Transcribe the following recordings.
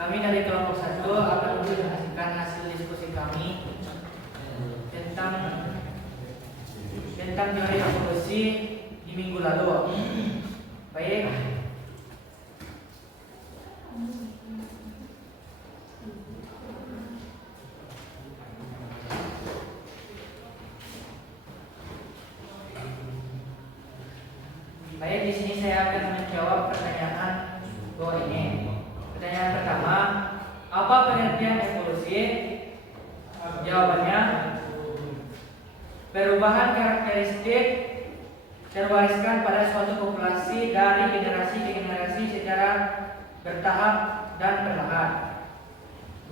Kami dari kelompok 1 akan mempresentasikan hasil diskusi kami tentang teori evolusi di minggu lalu. Baik. Baik, di sini saya akan menjawab pertanyaan bahwa ini. Pertanyaan pertama, apa pengertian evolusi? Jawabannya, perubahan karakteristik terwariskan pada suatu populasi dari generasi ke generasi secara bertahap dan perlahan.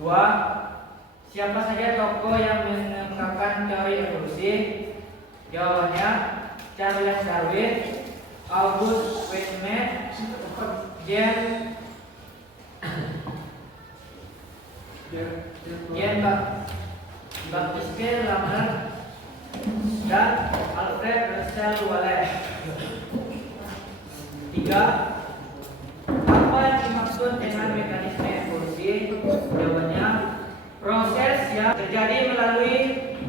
2. Siapa saja tokoh yang mengungkapkan teori evolusi? Jawabannya, Charles Darwin, August Weismann, Jean-Baptiste Lamarck, dan Alfred Russel Wallace. 3. Apa yang dimaksud dengan mekanisme evolusi? Jawabannya, proses yang terjadi melalui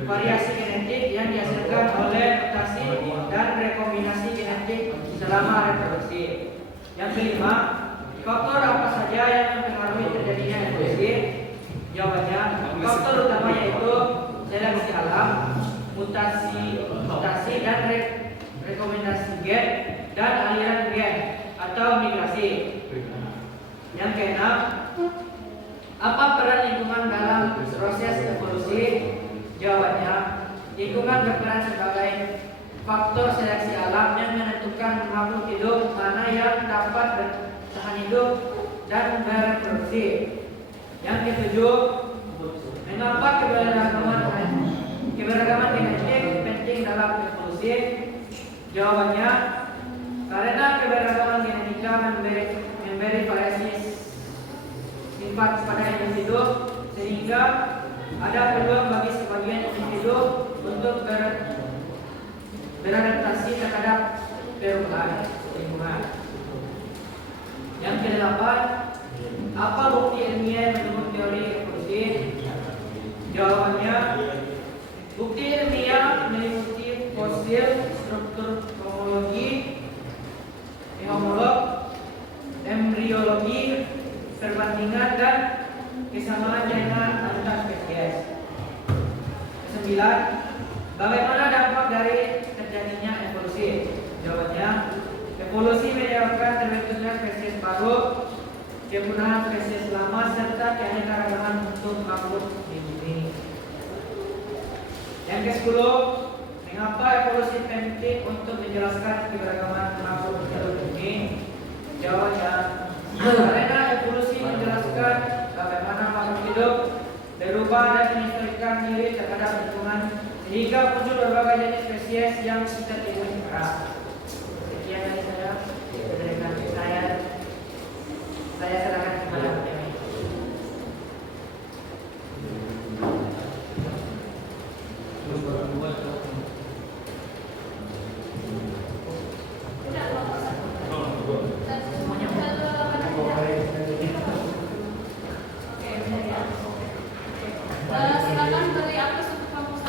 variasi genetik yang dihasilkan oleh mutasi dan rekombinasi genetik selama reproduksi. Yang kelima, faktor apa saja yang mempengaruhi terjadinya evolusi? Jawabannya, faktor utamanya itu seleksi alam, mutasi dan rekomendasi gen dan aliran gen atau migrasi. Yang keenam, apa peran lingkungan dalam proses evolusi? Jawabannya, lingkungan berperan sebagai faktor seleksi alam yang menentukan makhluk hidup mana yang dapat bertahan hidup dan bereproduksi. Yang ketujuh, mengapa keberagaman genetik penting dalam evolusi? Jawabannya, karena keberagaman genetika memberi variasi sifat pada individu sehingga ada peluang bagi sebagian individu untuk beradaptasi terhadap perubahan lingkungan. Yang kedelapan, apa bukti ilmiah mendukung teori evolusi? Jawabannya, bukti ilmiah meliputi fosil, struktur homologi, embriologi, perbandingan dan kesamaan DNA antar spesies. 9. Bagaimana dampak dari terjadinya evolusi? Jawabannya, evolusi menyebabkan terbentuknya spesies baru, kepunahan spesies lama serta keanekaragaman untuk makhluk di bumi. Yang ke-10, mengapa evolusi penting untuk menjelaskan keberagaman makhluk hidup di bumi? Jawabannya, karena evolusi menjelaskan bagaimana makhluk hidup berubah dan menyesuaikan diri terhadap lingkungan sehingga muncul berbagai jenis spesies yang kita temui sekarang. Sekian dari saya. Saya serahkan kepada Dewi. Silakan dari atas untuk kelompok 1.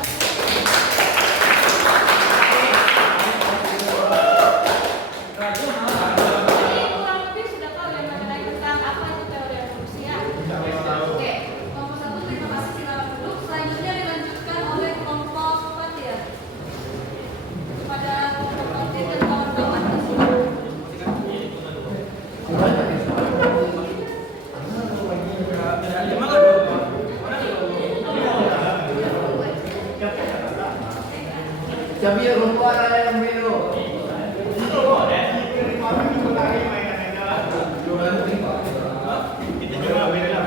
Tapi rupa yang biru. Itu boleh. Itu cuma beda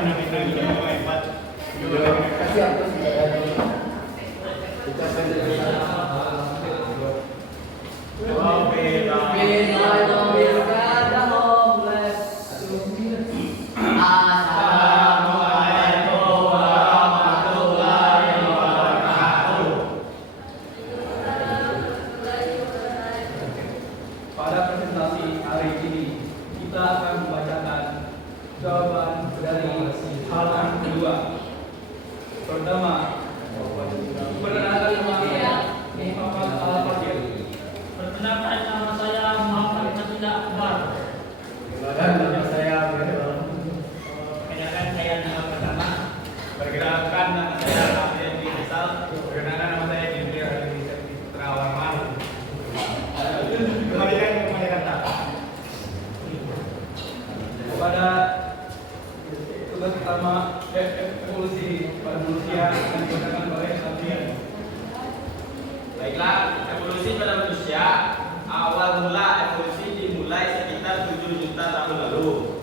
jawaban dari halaman kedua. Pertama, perkenalkan nama saya Muhammad Al-Fadil. Perkenalkan, nama saya Muhammad Nabilah Akbar. Nama saya Perkenalkan, saya nama pertama. Perkenalkan, nama saya Abdul Rizal. Perkenalkan, nama saya Jimmy Terawarman. Kembalikan tak. Pada tugas utama evolusi pada manusia yang digunakan oleh Alfian. Baiklah, evolusi pada manusia. Awal mula evolusi dimulai sekitar 7 juta tahun lalu.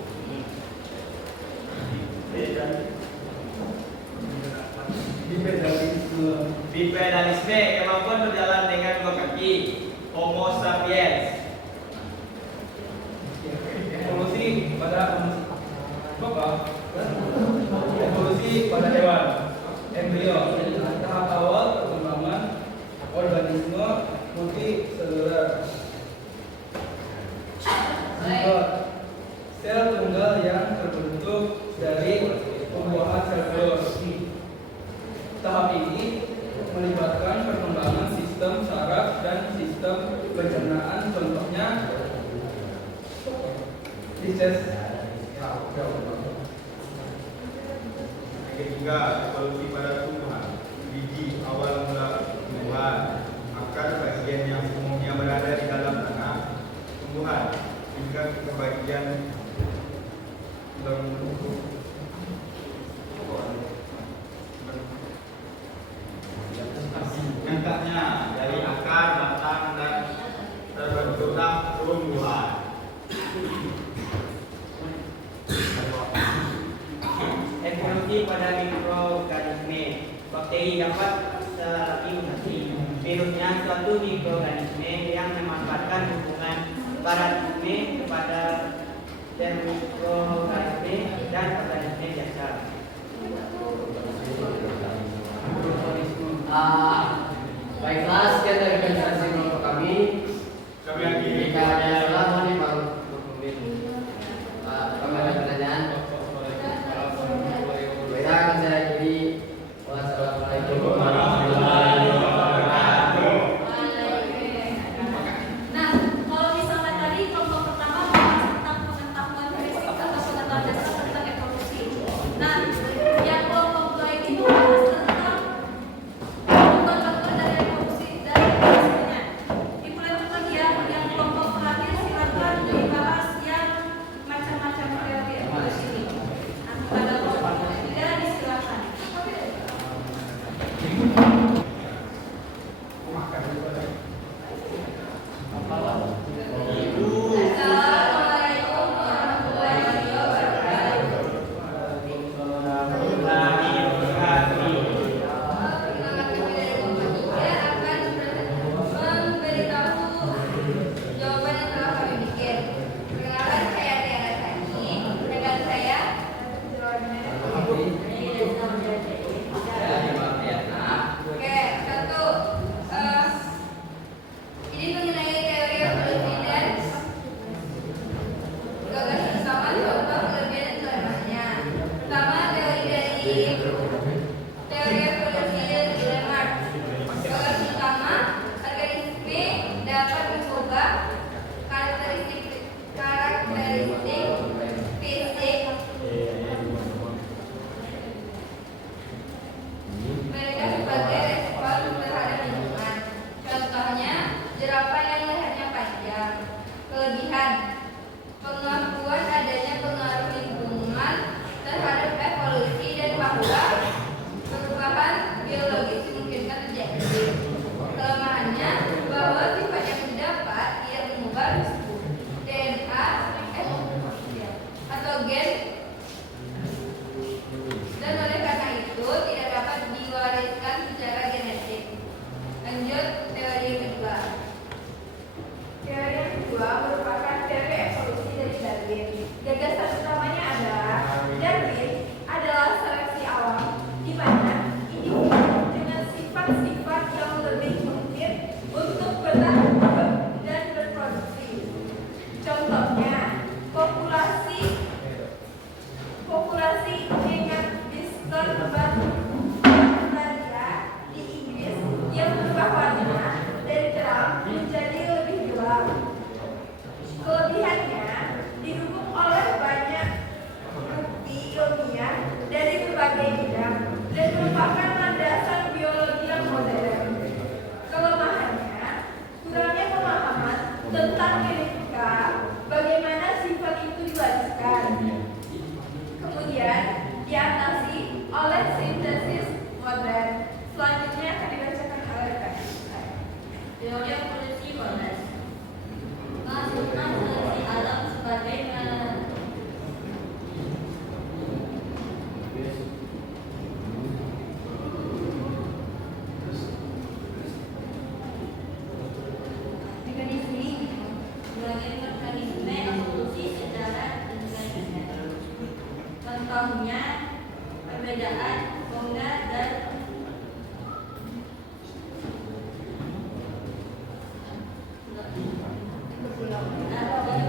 Bipedalisme, kemampuan berjalan dengan 2 kaki. Homo sapiens. Evolusi pada evolusi pada hewan. Embrio, tahap awal perkembangan organisme multiseluler. Sel tunggal yang terbentuk dari pembuahan sel telur. Tahap ini melibatkan perkembangan sistem saraf dan sistem pencernaan, contohnya Pisces. Yang ketiga, evolusi pada tumbuhan. Biji awal mula tumbuhan. Akar bagian yang umumnya berada di dalam tanah tumbuhan hingga ke bagian Nyangkanya dari akar, batang, dan terbentuklah tumbuhan. Evolusi pada mikroorganisme. Bakteri dapat secara mutasi. Virusnya suatu mikroorganisme yang memanfaatkan hubungan barat bumi kepada mikroorganisme dan organisme dasar. Baiklah, sekian dari presentasi kelompok kami. Kami akhiri. Jika ada salah, mohon dimaklumi. Kami ada pertanyaan. Baiklah, akan saya akhiri. Wassalamualaikum warahmatullahi wabarakatuh. Nah, kalau misalkan tadi kelompok pertama membahas tentang pengetahuan basic atau pengetahuan dasar tentang evolusi. Nah, yang kelompok dua ini membahas tentang faktor-faktor dari evolusi dan evolusinya. Dimulai lagi ya, yang kelompok terakhir silakan dibahas yang macam-macam teori evolusi ini. Nah, pada kelompok ketiga disilakan. Assalamualaikum warahmatullahi wabarakatuh. Perkenalkan kami dari kelompok 3 akan memberitahu jawaban yang telah kami bikin. Perkenalkan, saya Tiara Sani, rekan saya Oke, satu. Ini mengenai teori evolusi dan gagasan utama, contoh, kelebihan dan kelemahannya. Pertama, teori evolusi dari Lamarck. Gagasan utama, organisme dapat mengubah karakteristik fisik mereka sebagai respon terhadap lingkungan. Contohnya, jerapah yang lehernya panjang. Kelebihan, pengakuan adanya pengaruh lingkungan terhadap evolusi dan bahwa perubahan biologis dimungkinkan terjadi. Kelemahannya, bahwa sifat yang didapat tidak mengubah DNA atau gen, dan oleh karena itu tidak dapat diwariskan secara genetik. Lanjut, teori yang kedua. Teori yang kedua merupakan teori evolusi dari Darwin. Gagasan utamanya adalah Darwin adalah seleksi alam, di mana individu dengan sifat-sifat yang lebih mungkin untuk bertahan hidup dan berproduksi. Contohnya, populasi Contohnya perbedaan bunga dan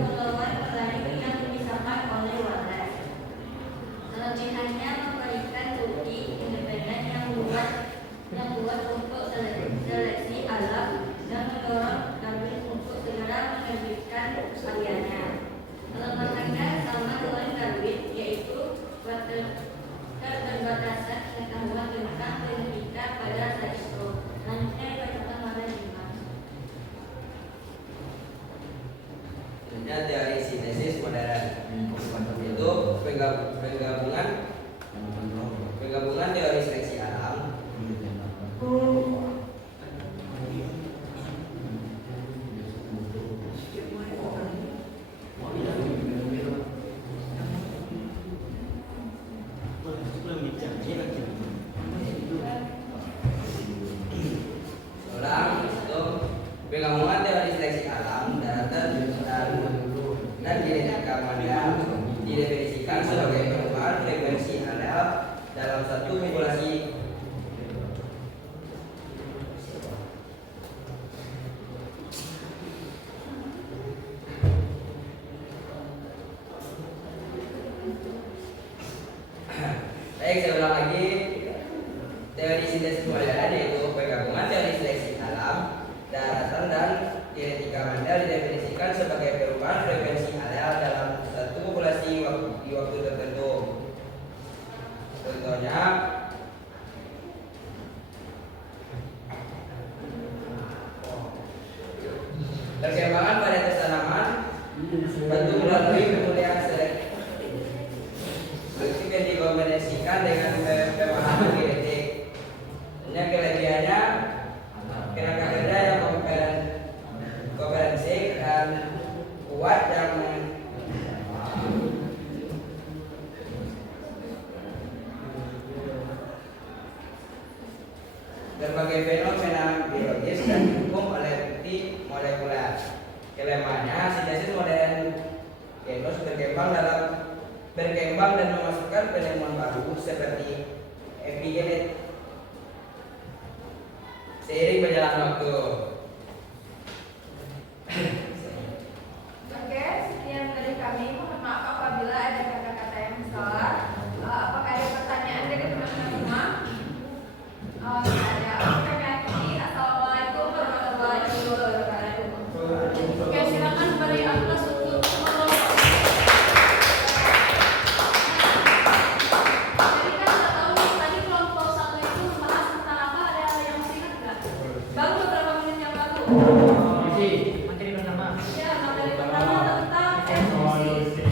pulauan lain yang dipisahkan oleh wadah. Kelebihannya memberikan bukti independen yang kuat untuk seleksi alam dan mendorong Darwin untuk segera menerbitkan karyanya. Kelemahannya sama dengan Darwin, yaitu keterbatasan pengetahuan tentang genetika pada saat itu. Selanjutnya dibacakan oleh Dimas. Selanjutnya teori sintesis modern, yaitu penggabungan teori seleksi alam penggabungan teori seleksi alam daratan dan genetika modern didefinisikan sebagai perubahan frekuensi alel dalam satu populasi. Baik, saya ulang lagi. Teori sintesis modern yaitu penggabungan teori seleksi alam, daratan dan genetika modern didefinisikan sebagai perubahan frekuensi alel dalam satu populasi di waktu tertentu. Contohnya perkembangan varietas tanaman tentu melalui pemulihan selektif yang dikombinasikan dengan pemahaman genetik. Hanya kelebihannya kerangka kerja yang komprehensif dan kuat yang berbagai fenomena biologis dan dihukum oleh bukti molekuler. Kelemahannya sintesis modern genus berkembang dan memasukkan penemuan baru seperti epigenetik seiring berjalan waktu. Oke, sekian dari kami. Mohon maaf apabila ada kata-kata yang salah. Apakah ada pertanyaan dari teman-teman semua? Ada. Oke, kami. Assalamualaikum warahmatullahi wabarakatuh. Oke, silakan beri aplaus untuk Jadi kan kita tahu tadi kelompok satu itu membahas tentang apa? Ada yang masih ingat nggak? Baru beberapa menit yang lalu. Materi pertama. Ya, materi pertama tentang evolusi.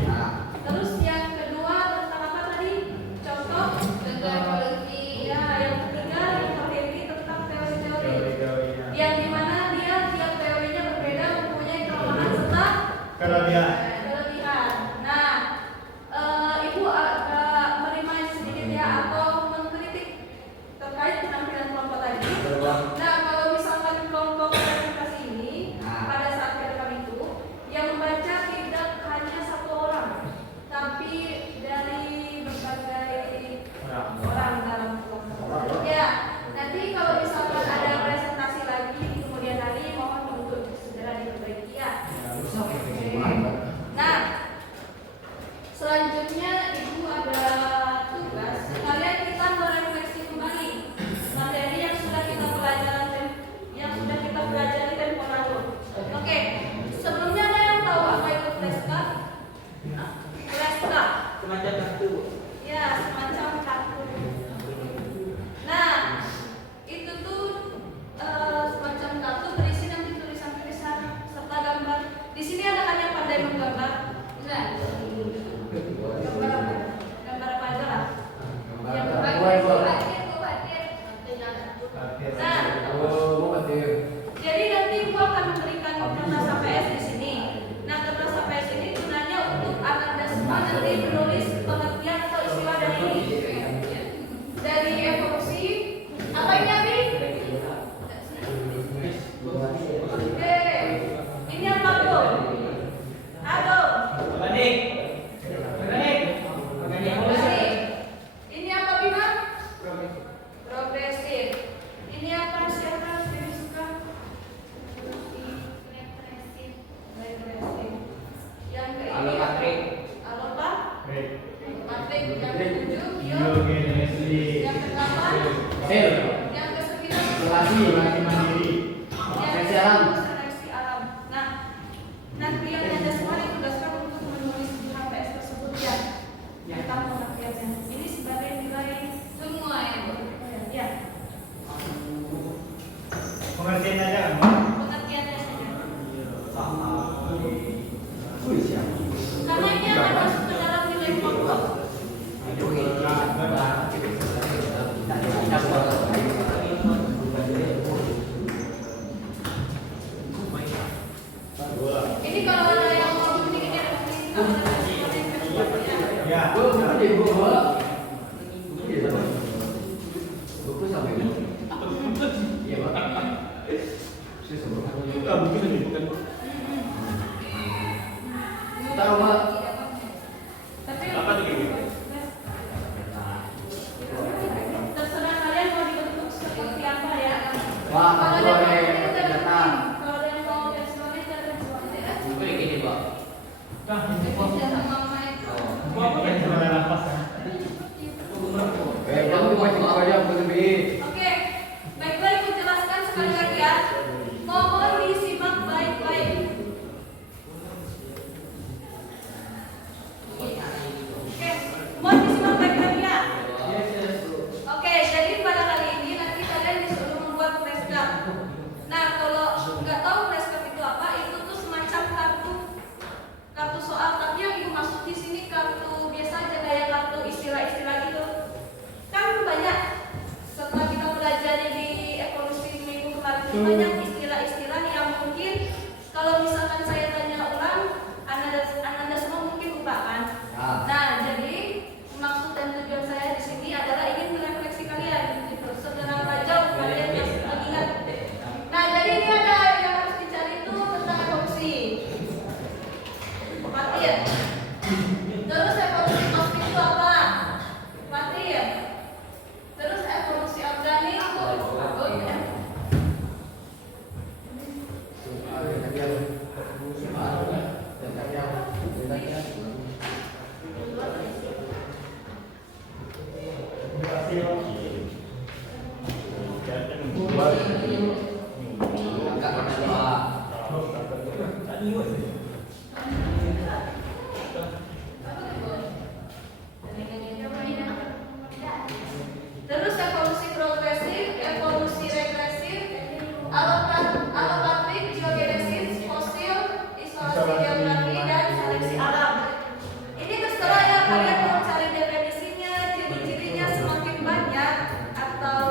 Terus yang kedua tentang apa tadi? Contoh tentang evolusi. Ya, yang ketiga yang materi tentang teori-teori. Yang dimana tiap teorinya berbeda, mempunyai kelemahan serta Kelebihan. kelebihan. Nah, Ibu agak merimain sedikit ya atau mengkritik terkait penampilan kelompok tadi. Nah, kalau misalkan kelompok presentasi ini pada saat ke depan itu yang membaca tidak hanya satu orang, tapi dari berbagai orang dalam kelompok. Ya, nanti kalau misalkan ada presentasi lagi di kemudian hari, mohon untuk segera diperbaiki ya. Nah, selanjutnya Ibu ada tugas kalian kita merefleksi kembali materi yang sudah kita pelajari tempo lalu. Oke, sebelumnya ada yang tahu apa itu flashcard? Flashcard. Semacam kartu. Ya, semacam kartu. Nah, itu tuh semacam kartu berisi nanti tulisan-tulisan serta gambar. Di sini ada kan yang pandai menggambar? Enggak. Gambar apa? Gambar apa aja lah? Yang jadi nanti Ibu akan memberikan kertas APS di sini. Nah, kertas APS ini gunanya untuk agar Anda semua nanti menulis yang ketujuh bio, Biogenesis. yang kedelapan, Sel. yang kesembilan Relasi mandiri. Seleksi alam. seleksi alam. Nah, nanti yang ada semua ditugaskan untuk menulis di HPS tersebut ya, tentang pengertiannya. Ini sebagai nilai semua ya, Pengertiannya aja kan? pengertiannya saja. Karena ini akan masuk ke dalam nilai pokok. Ini kalau ada yang mau bikin kalau ada yang Ya. tapi terserah kalian mau dibentuk seperti apa ya. Wah, Kalau ketua ada yang nih, mau kita ternyata. bentukin. Kalau ada yang mau responnya kita responnya ya. Bisa sama mama itu. Oke, baiklah ibu jelaskan sekali lagi ya. Mohon disimak baik-baik. Oke, mohon disimak baik-baik ya. Oke, jadi pada kali ini nanti kalian disuruh membuat flashcard. Nah, kalau nggak tahu flashcard itu apa, itu tuh semacam kartu soal, tapi yang ibu maksud di sini kartu biasa aja kayak kartu istilah-istilah gitu. Kan banyak setelah kita pelajari di evolusi minggu kemarin itu banyak istilah-istilah yang mungkin kalau misalkan saya tanya ulang, anda semua mungkin lupa kan. Nah, jadi maksud dan tujuan saya di sini adalah ingin merefleksi kalian gitu. Seberapa jauh kalian yang mengingat. Nah, jadi ini ada yang harus dicari itu tentang evolusi. Mati ya. Terus evolusi kosmik itu apa? Mati ya. Terus evolusi organik itu ya. Terus evolusi progresif, evolusi regresif, alopatrik, biogenesis, fosil, isolasi geografi, dan seleksi alam. Ini terserah ya, kalian mau cari definisinya, ciri-cirinya semakin banyak atau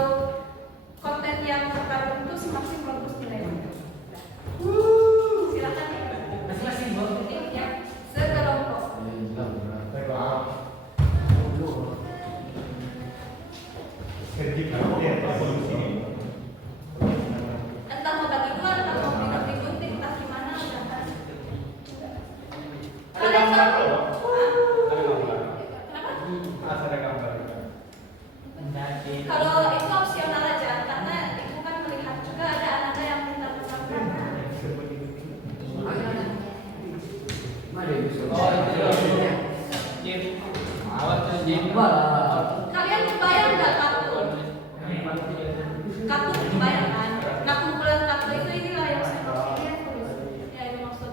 konten yang terkandung itu semakin bagus nilainya. Silakan ya. Masing-masing bawa. Ya, sekelompok. Entah mau bagi dua, entah mau digunting, entah gimana. Kalian tahu? Kenapa? Kalau itu opsional aja, karena ibu kan melihat juga ada anak yang minta pesan. Kalian kebayang nggak kartu? Kartu kebayang kan? Nah, kumpulan kartu itu inilah yang saya maksud. Ya, ini maksud.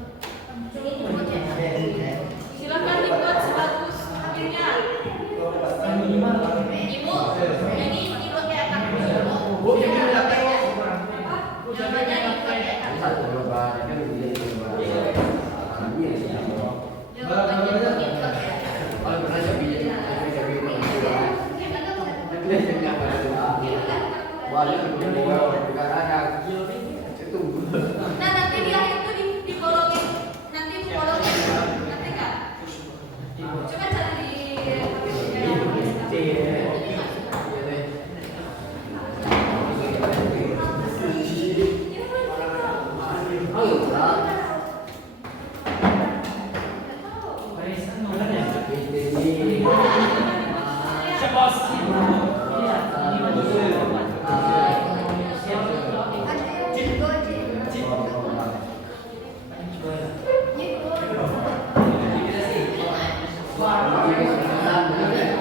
Silakan dibuat sebagus mungkinnya. Ibu, jadi ibu kayak kartu. Namanya ibu kayak kartu. Nah, nanti di akhir itu digolongin, nanti digolongin, nanti nggak? Coba cari Wah,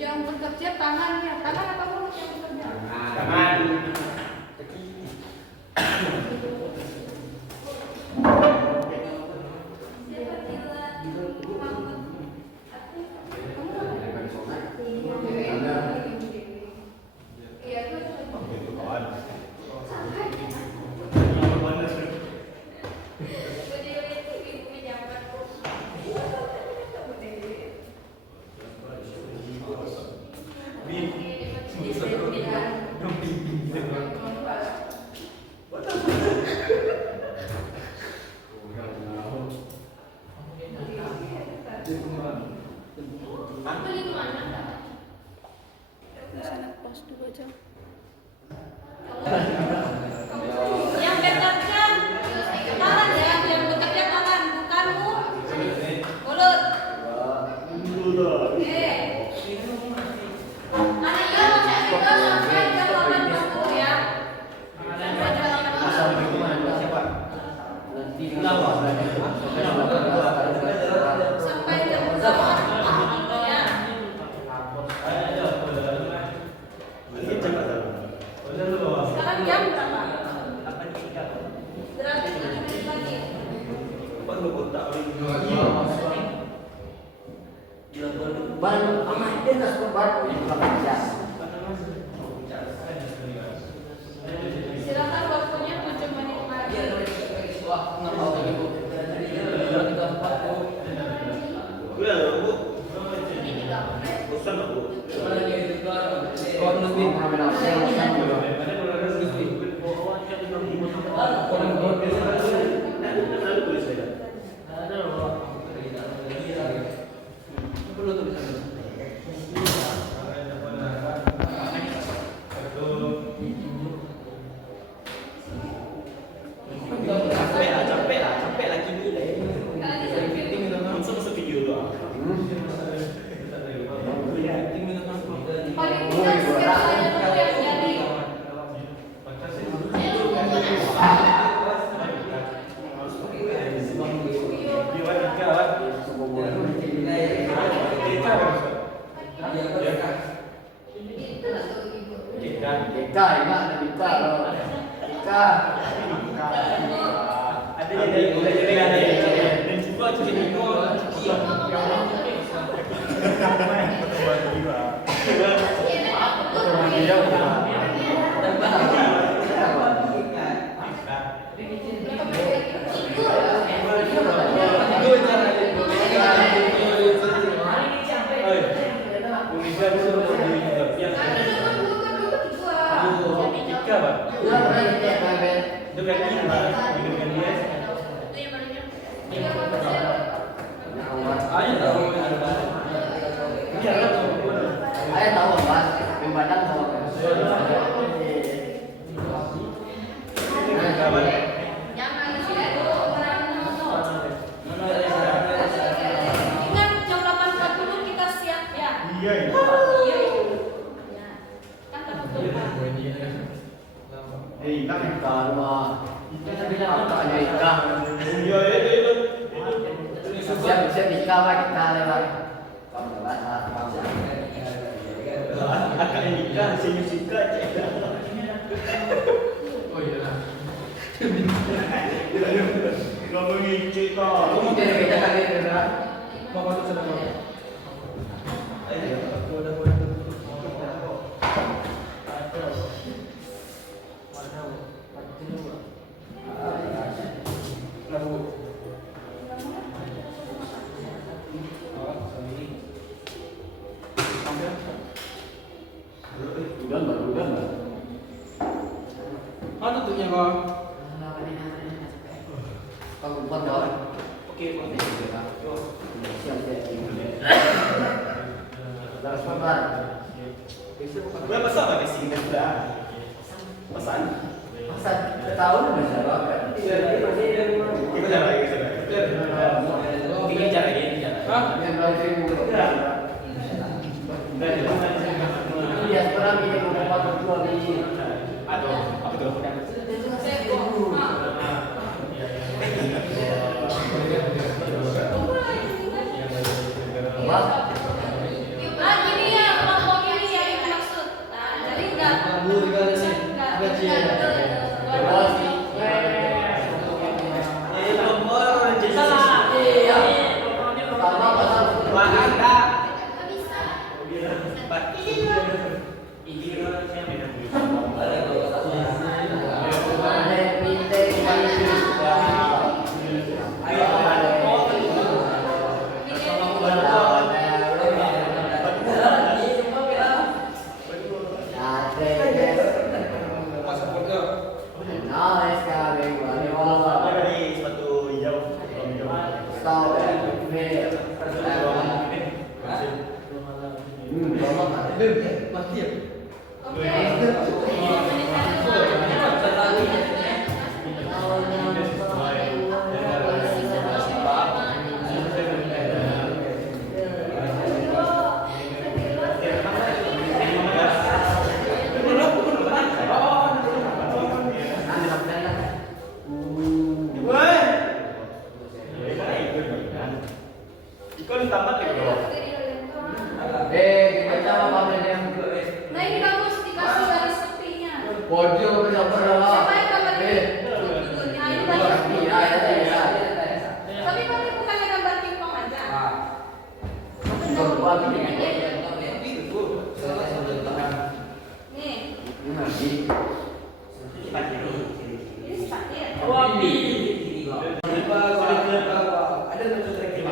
Yang bekerja tangannya, tangan apa mulut yang bekerja? Tangan. Sampai jam berapa? Ya. Sekarang jam berapa? Berarti 7 menit lagi. Baru amat dia nak baru Silakan waktunya 7 menit lagi. Paling tidak sekitar saya dulu yang jadi. Ayah tahu apa? Memandang sama Ingat jam 8.40 kita siap ya. Iya. Iya. Ya. Kan tertutup. Hilang ya. karma. Apa aja nikah? Iya. Siap nikah lah kita lewat. Kamu bahasa. Akak yang nikah senyum suka aja. Oh iya lah. Ngomongin cik kau. Kamu jadi beda kali beda. Mau masuk sana mau. Mana tutupnya kau? Kamu buat kawan. Oke, oke. Siap siap. Terus pelan. Gue pesan apa sih dah? Pesan. Masa tahu bisa apa? Kita jalan lagi sana. Tinggal jalan lagi. Hah? Yang lagi dia sekarang ini mau foto dua biji. Aduh, apa tuh? Wah, Ah, gini ya, kelompok ini ya yang maksud. Nah, jadi enggak. Enggak. Nih, ini sepatir. Wabi. Ada tujuh track di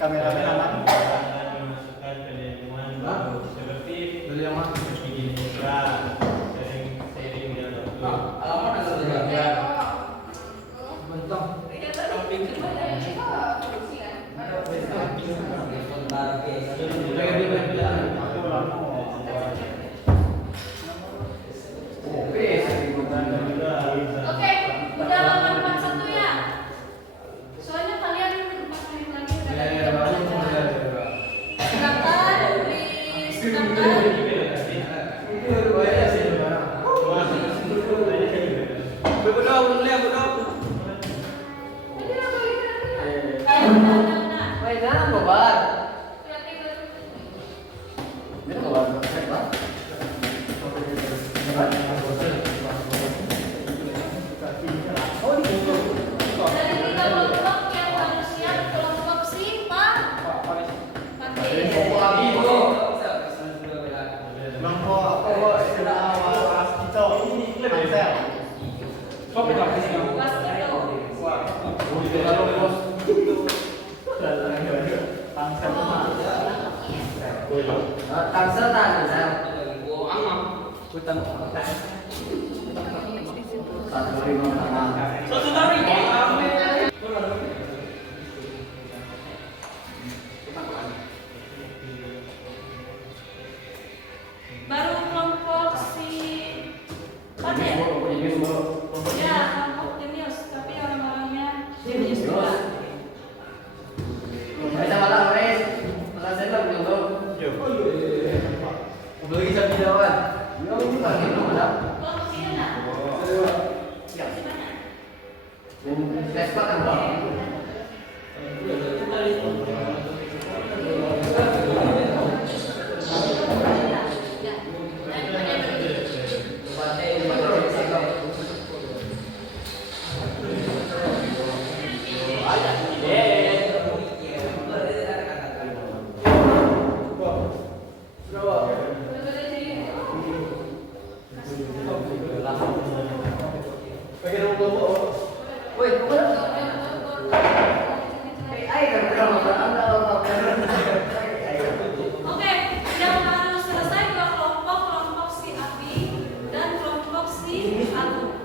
Kameramen aman. Memasukkan penilaian baru seperti bikin iklan, sharing dan Alamat ada juga. Oke, udah halaman 41 ya. Soalnya kalian 4 menit lagi udah silakan disilakan. Dari 3 kelompok yang harus siap, kelompok si Pak Mati. Kelas itu. Tangsel tangsel. Baru kelompok si Panen. Ya, kelompok jenius, tapi orang-orangnya jenius juga. Kelompok si Yuna. Si mana? Ya, Oke, yang baru selesai 2 kelompok, kelompok si Abi dan kelompok si Agung.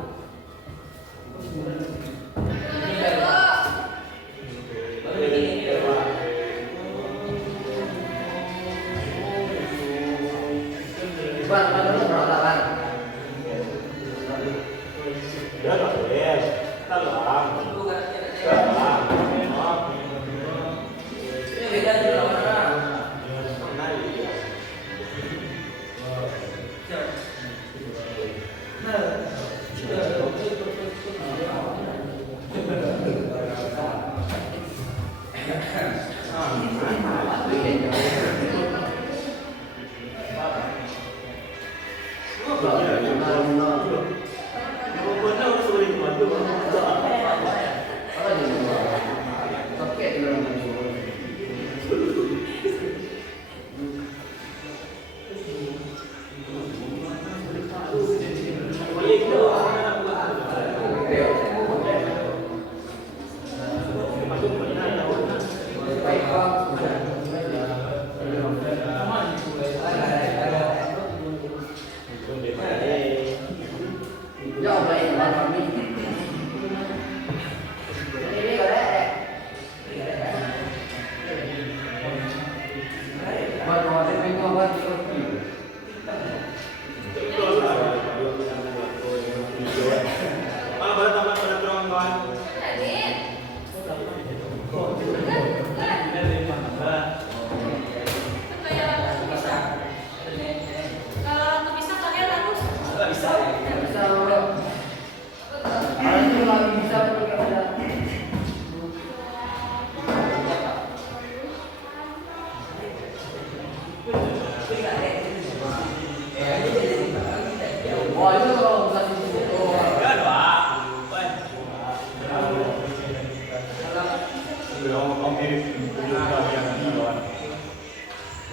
Om mirip juga yang di bawah.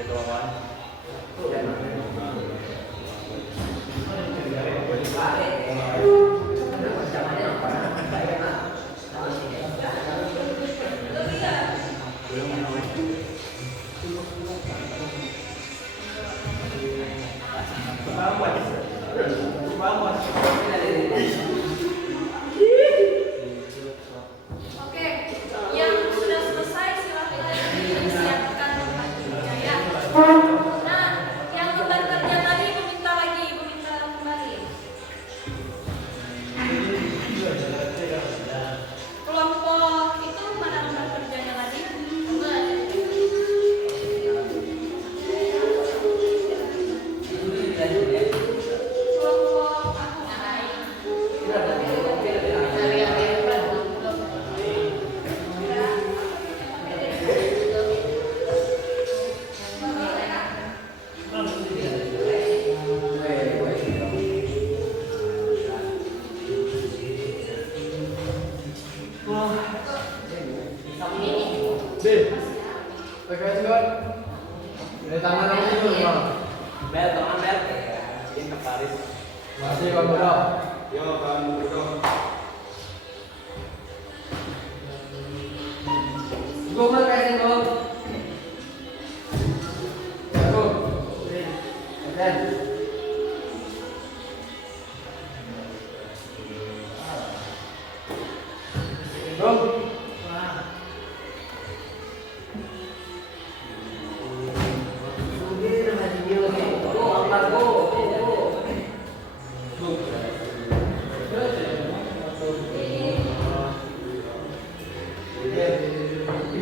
Ketua kawan. Oke, yang sudah selesai silakan disiapkan tempat duduknya ya. Nah, yang beban kerja tadi meminta kembali. Kelompok itu mana beban kerjanya tadi? Kelompok aku. Masih Bang Bodo. Yo, Bang Bodo. Gue mau kasih gue. Satu. Dan. Bro.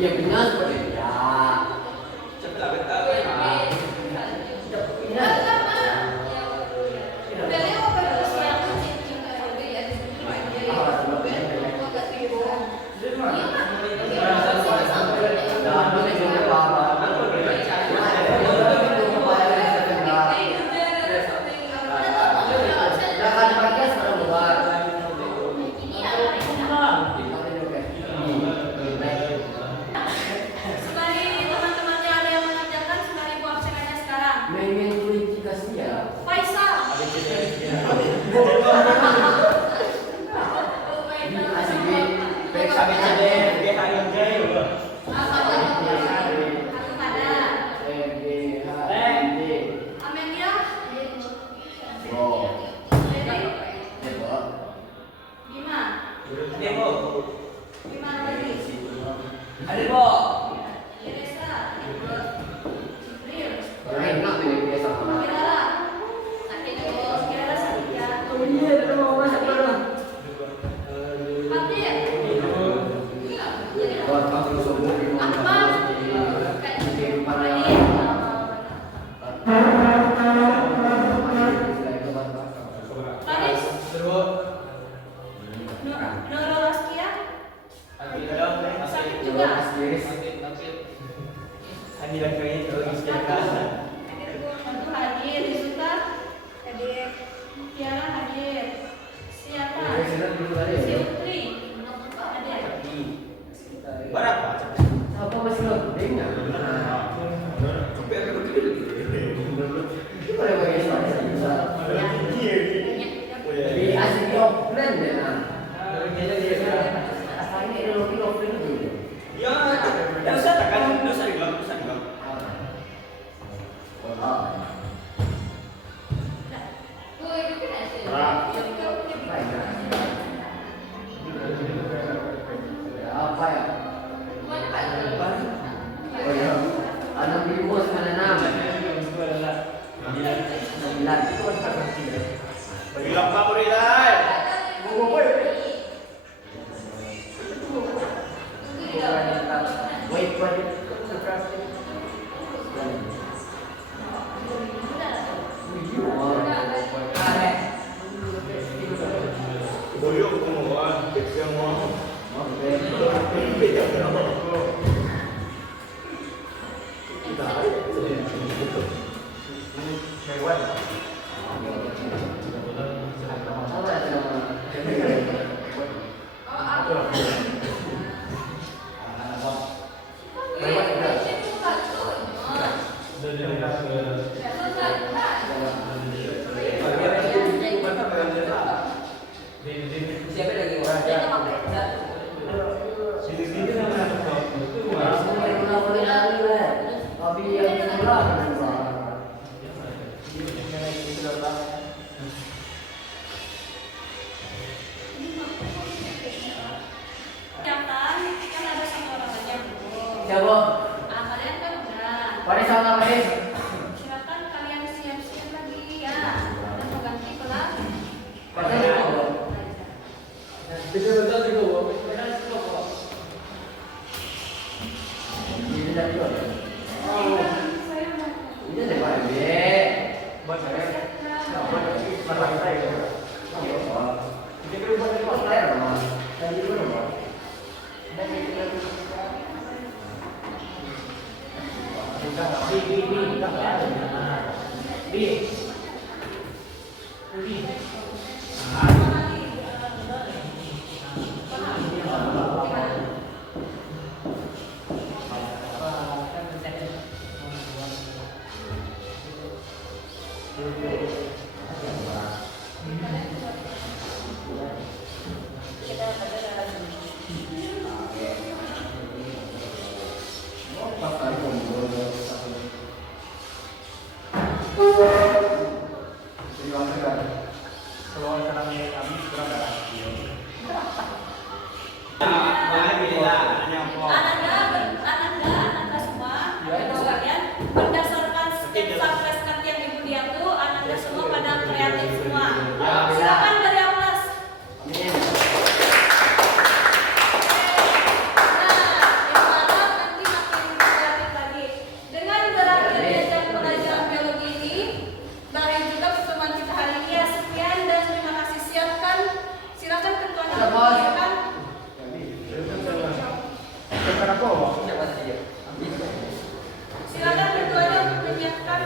Iya benar seperti itu. Sembari teman-temannya ada yang mengerjakan, sembari Bu absen aja sekarang. Main kualifikasi ya. Faisal. Amelia. Bima. Bima lagi. Ada Bo. Teresa. Jibril. Enak nih biasa. Kirara. Kirara Satya. Oh iya, ada mau masak bareng. Fatir. Buat aku sombong di mana? Faris. Nora Laskia. Sakit juga. Untuk hadir, Rizka hadir, Tiara hadir, siapa? Si Utri hadir. Berapa? Apa masih lo? Dengar. Boleh bagi saya. Jadi asik di offline deh nah. Asalnya ada lopi dulu. Ya, yang usah tekan, usah dibilang. Apa ya? Oh ya, anak ibu sembilan enam. Sembilan. Bilang Pak Murilai. Wait, Boyo ketemuan, yang mau. Siapa? Ah, kalian kan udah. Paris sama Paris. Silakan kalian siap-siap lagi ya. Dan mau ganti kelas. Pakai apa? Bisa betul juga, Bu. Ini dari mana? Saya mau. Ini dari mana? Buat saya. Buat saya. Ini berubah dari mana? Saya rumah. Saya di rumah. Kalau sekarang kami kurang darah. Ananda semua, Bapak sekalian, berdasarkan sketsa flashcard yang Ibu lihat tuh, Ananda semua pada kreatif semua. Silakan dari atas. Amin. Nah, yang harap nanti makin kreatif lagi. Dengan berakhirnya jam pelajaran biologi ini, berakhir juga pertemuan kita hari ini. Ya, sekian dan terima kasih. Silakan ketuanya menyampaikan. Silakan ketuanya untuk menyiapkan.